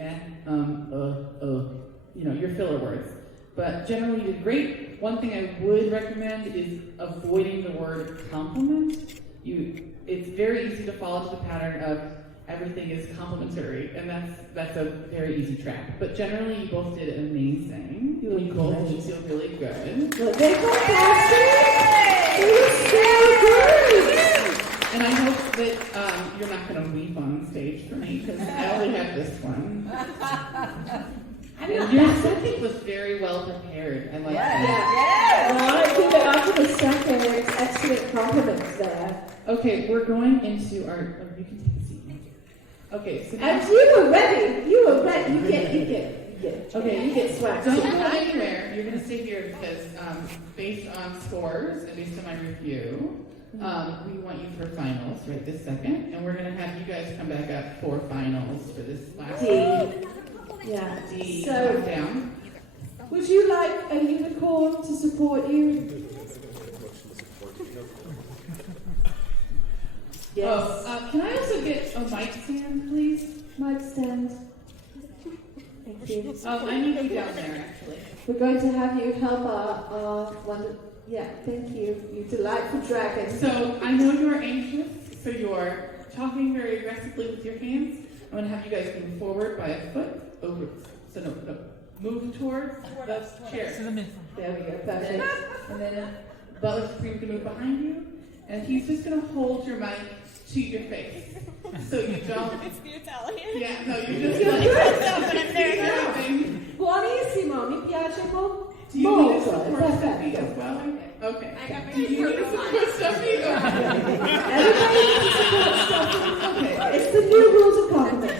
your filler words. But generally, you did great. One thing I would recommend is avoiding the word compliment. It's very easy to fall into the pattern of everything is complimentary, and that's a very easy trap. But generally, you both did amazing. You both feel really good. Well, they were fantastic. They were so good. And I hope that you're not going to weep on stage for me, because I only have this one. Your second was very well prepared. I like that. Yeah. compliments there. Okay, we're going into our. Oh, you can take a seat. Okay, so. And you were ready. You were ready. You get. Okay, you get swag. Don't go anywhere. You're going to stay here because based on scores and based on my review, we want you for finals right this second. And we're going to have you guys come back up for finals for this last D. Yeah. D. So, down. Would you like a unicorn to support you? Yes. Oh, can I also get a mic stand, please? Mic stand. Thank you. I need you down there, actually. We're going to have you help our wonder. Yeah, thank you. You delightful dragon. So I know you're anxious, so you're talking very aggressively with your hands. I'm going to have you guys move forward by a foot over. So no. Move towards the chair. There we go. Perfect. And then Butler Supreme can move behind you, and he's just going to hold your mic to your face. So you don't. It's the Italian. Yeah, no, you just Buonissimo, mi piace molto. Do you need a support stuffy as well? Okay. I got my Do you need a support stuffy? Everybody needs support stuffy. Okay. It's the new rules of compliment.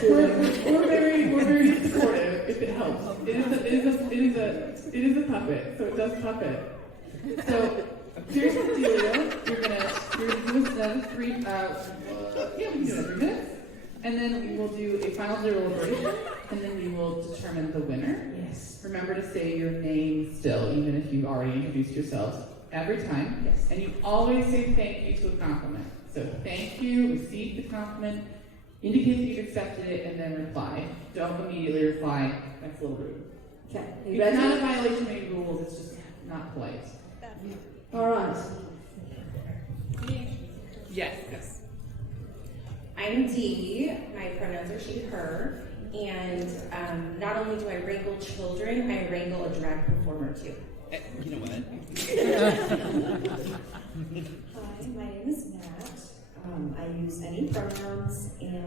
We're very supportive if it helps. It is a puppet, so it does puppet. So here's the dealio. You're gonna do another 3. We can do another 3 minutes, and then we will do a final deliberation, and then we will determine the winner. Yes. Remember to say your name still, even if you've already introduced yourselves every time. Yes. And you always say thank you to a compliment. So thank you, received the compliment, indicate that you've accepted it, and then reply. Don't immediately reply. That's a little rude. Okay. It's not a violation of any rules. It's just not polite. All right. Yes. I'm Dee. My pronouns are she, her. And not only do I wrangle children, I wrangle a drag performer too. You know what? Hi, my name is Matt. I use any pronouns, and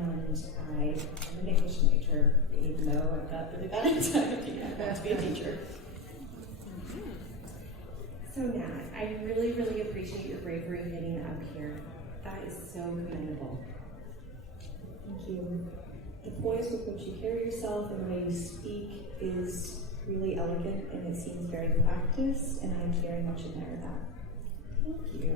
I'm an English major, even though I've got really bad anxiety. I want to be a teacher. So Matt, I really, really appreciate your bravery getting up here. That is so commendable. Thank you. The poise with which you carry yourself and the way you speak is really elegant, and it seems very practiced, and I very much admire that. Thank you.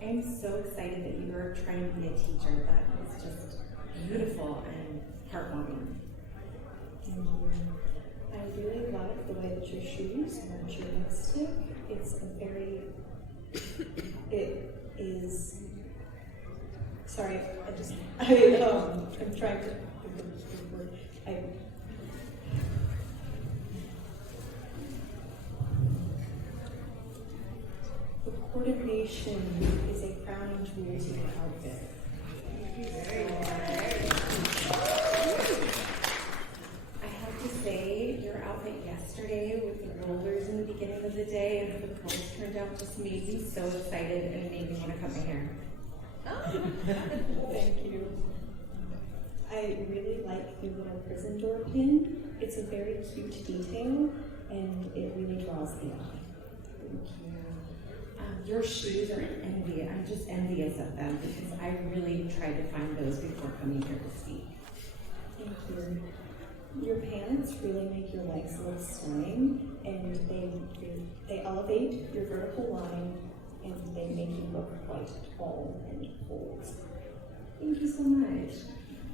I'm so excited that you were trying to be a teacher. That was just beautiful and heartwarming. Thank you. I really love the way that your shoes match your lipstick. It's a very, it is, sorry, I'm trying to, the coordination is a crowning jewel to the outfit. I have to say, your outfit yesterday with the rollers in the beginning of the day and how the curls turned out just made me so excited and made me want to cut my hair. Thank you. I really like the little prison door pin. It's a very cute detail, and it really draws the eye. Thank you. Your shoes are envious. I'm just envious of them because I really tried to find those before coming here to speak. Thank you. Your pants really make your legs look stunning, and they elevate your vertical line, and they make you look quite tall and bold. Thank you so much.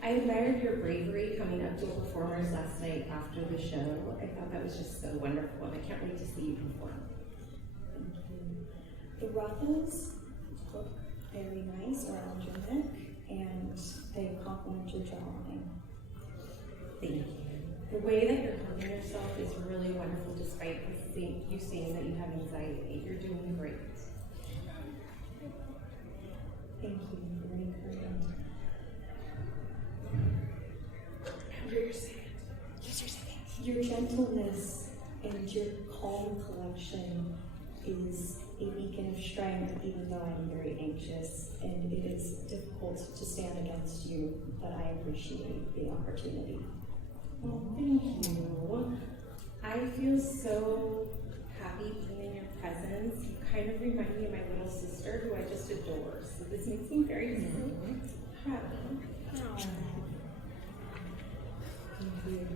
I admired your bravery coming up to the performers last night after the show. I thought that was just so wonderful, and I can't wait to see you perform. Thank you. The ruffles look very nice around your neck, and they complement your jawline. Thank you. The way that you're holding yourself is really wonderful, despite you saying that you have anxiety. You're doing great. Thank you. Very kind. Your gentleness and your calm collection is a beacon of strength, even though I'm very anxious, and it is difficult to stand against you, but I appreciate the opportunity. Well, thank you. I feel so happy being in your presence. You kind of remind me of my little sister, who I just adore. So this makes me very proud. Thank you.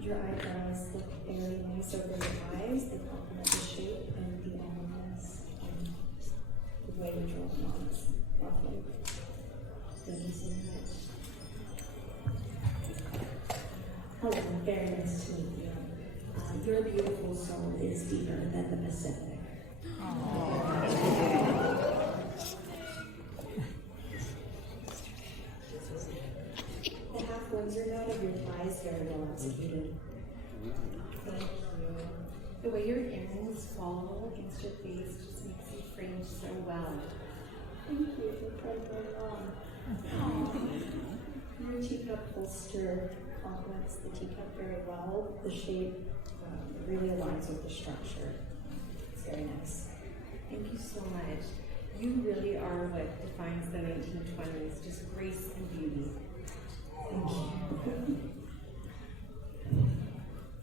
Your eyebrows look very nice over your eyes. They complement the shape and the elements and the way you draw them on. It's lovely. Thank you so much. Hello, very nice to meet you. Your beautiful soul is deeper than the Pacific. The half-Windsor knot of your thigh is very well executed. Thank you. The way your earrings fall against your face just makes you frame so well. Thank you for playing along. Your teacup holster complements the teacup very well. The shape really aligns with the structure. It's very nice. Thank you so much. You really are what defines the 1920s, just grace and beauty. Thank you.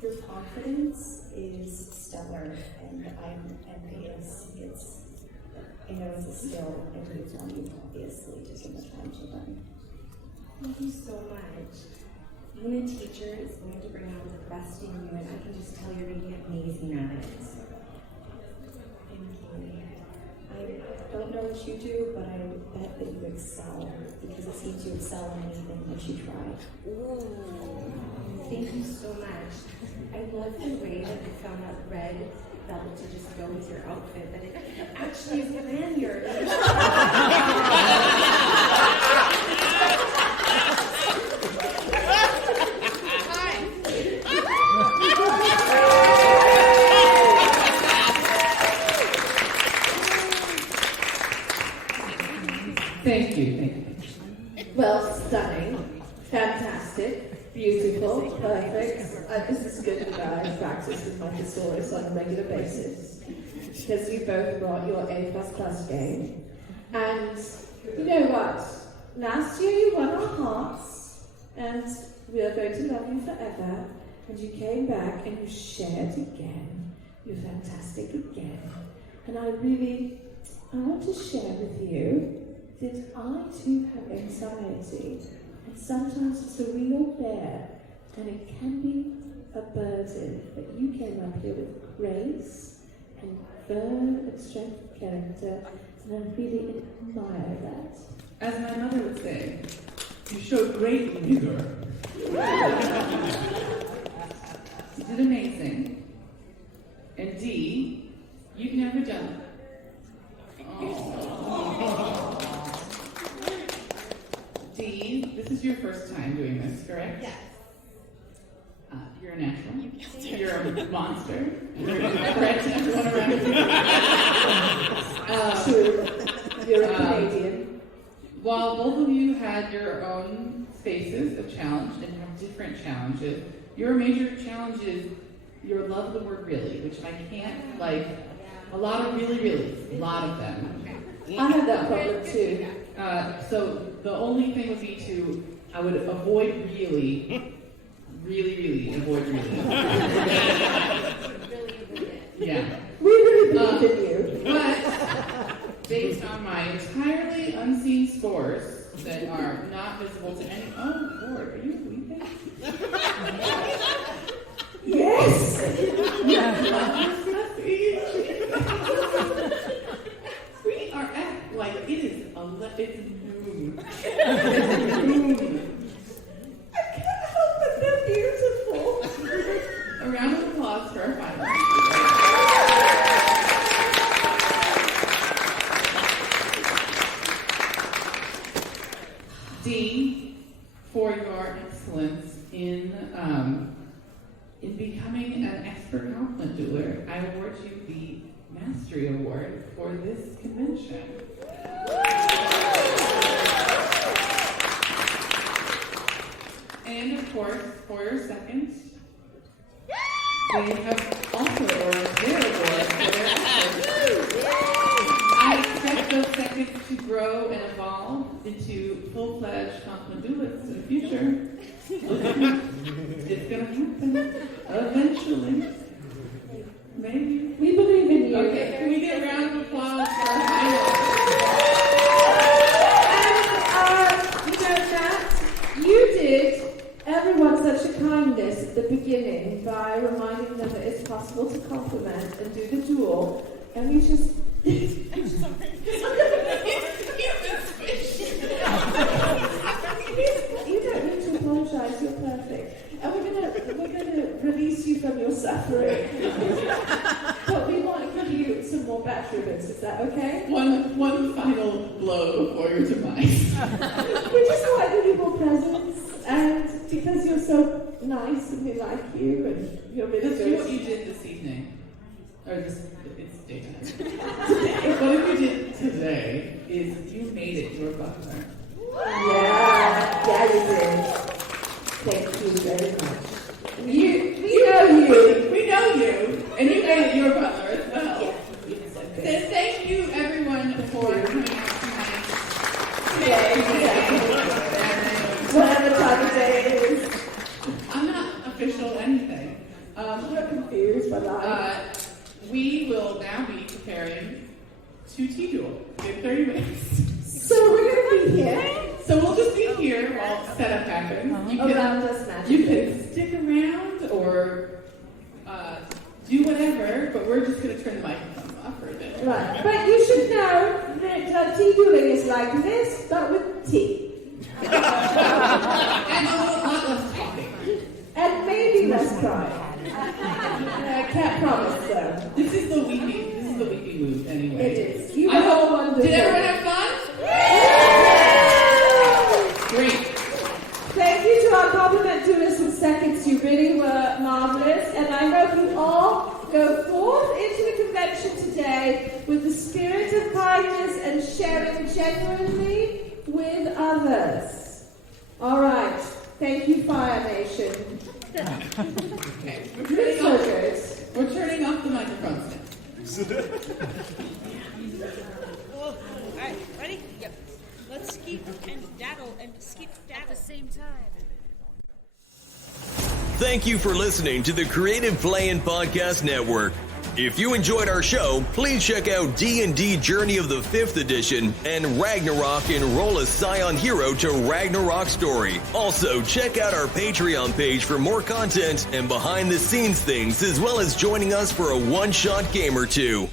Your confidence is stellar, and I'm envious. I know it's a skill, and it's one you've obviously taken the time to learn. Thank you so much. Being a teacher is going to bring out the best in you, and I can just tell you're going to be amazing at it. Thank you. I don't know what you do, but I bet that you excel, because it seems you excel in anything that you try. Ooh. Thank you so much. I love the way that you found that red felt to just go with your outfit, that it actually is lanyard. Thank you. Well, stunning, fantastic, beautiful, perfect. This is good that I practice with my thesaurus on a regular basis, because you both brought your A++ game. And you know what? Last year you won our hearts, and we are going to love you forever. And you came back and you shared again. You're fantastic again. And I want to share with you that I too have anxiety, and sometimes it's a real bear, and it can be a burden. But you came up here with grace and firm and strength of character, and I really admire that. As my mother would say, you showed great vigor. You did amazing. And D, you've never done it. D, this is your first time doing this, correct? Yes. You're a natural. You're a monster. You're a threat to everyone around you. True. You're a Canadian. While both of you had your own spaces of challenge and have different challenges, your major challenge is your love of the word really, which I can't, a lot of really, a lot of them. I have that problem too. So the only thing would be I would avoid really avoid really. Yeah. We really believe in you. But based on my entirely unseen scores that are not visible to any, oh Lord, are you weeping? Yes! We are at, it's noon. It's noon. I can't help but they're beautiful. A round of applause for our finalists. D, for your excellence in becoming an expert compliment dueler, I award you the Mastery Award for this convention. And of course, for your seconds, they have also awarded their award for their efforts. I expect those seconds to grow and evolve into full-fledged compliment duelists in the future. It's gonna happen. Eventually. Maybe. We believe in you. Okay, can we get a round of applause for our finalists? And, Matt, you did everyone such a kindness at the beginning by reminding them that it's possible to compliment and do the duel. And we just... I'm sorry. You don't need to apologize. You're perfect. And we're gonna release you from your suffering. But we want to give you some more batch ribbons. Is that okay? One final blow before your demise. We just want to give you more presents, and because you're so nice and we like you, and you're really Let's good. do what you did this evening. Or it's daytime. What you did today is you made it your butler. Yeah, you did. Thank you very much. We know you. We know you. And you made it your butler as well. So thank you everyone for coming out tonight. Whatever time of day it is. I'm not official anything. We're confused by that. We will now be preparing to tea duel in 30 minutes. So we're going to be here. So we'll just be here while setup happens. You Around us magically. can stick around or do whatever, but we're just going to turn the microphone off for a bit. Right, but you should know that tea dueling is like this, but with tea. And a lot less talking. And maybe less crying. I can't promise though. This is the weepy move anyway. It is. You all wonder. Did everyone have fun? Great. Thank you to our compliment duelists and seconds. You really were marvelous, and I hope you all go forth into the convention today with the spirit of kindness and sharing genuinely with others. All right. Thank you, Fire Nation. Okay. We're turning off the microphones now. Alright, ready? Yep. Let's skip and daddle and skip at the same time. Thank you for listening to the Creative Play-In Podcast Network. If you enjoyed our show, please check out D&D Journey of the 5th Edition and Ragnarok Enroll a Scion Hero to Ragnarok Story. Also, check out our Patreon page for more content and behind-the-scenes things, as well as joining us for a one-shot game or two.